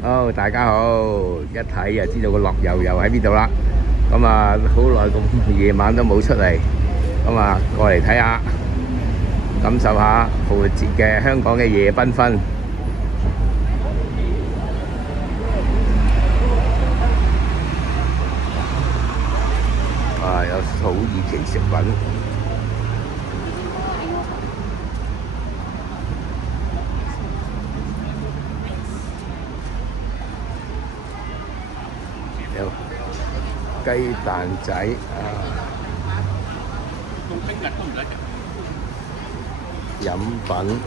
好，大家好，一睇就知道個樂悠悠喺邊度啦。咁啊，好耐咁夜晚都冇出嚟，咁啊過嚟睇下，感受下復活節嘅香港嘅夜繽紛。啊，有土耳其食品，有雞蛋仔啊，飲品。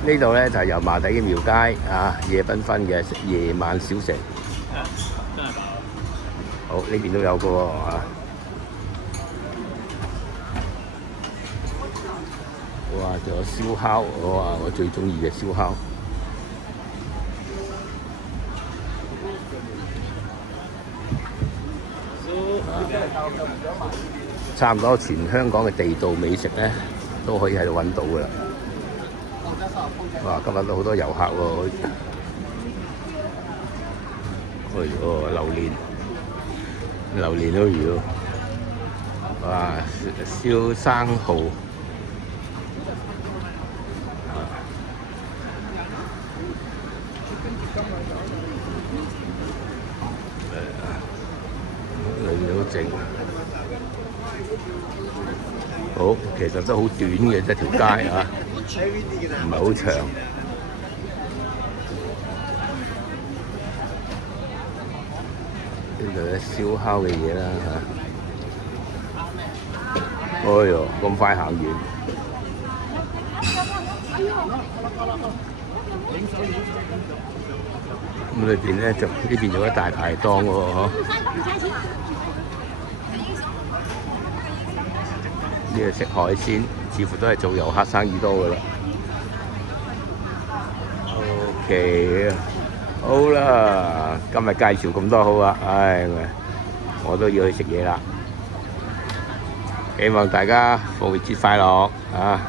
呢度咧就係油麻地嘅廟街啊，夜繽紛嘅夜晚小食。好，呢邊都有個喎啊！哇，仲有燒烤，哇！我最中意嘅燒烤。差唔多全香港嘅地道美食咧，都可以喺度揾到㗎啦。哇！今日都好多遊客喎，榴蓮都有。哇！燒生蠔。裏面好靜。好，其實都好短嘅，即係條街啊，唔係好長。呢度咧燒烤嘅嘢啦嚇。哎呦，咁快行完。咁裏邊咧就呢邊有一大排檔喎，嗬。呢度食海鮮，似乎都係做遊客生意多㗎啦。OK， 好啦，今日介紹咁多好啊，唉，我都要去食嘢啦。希望大家復活節快樂啊！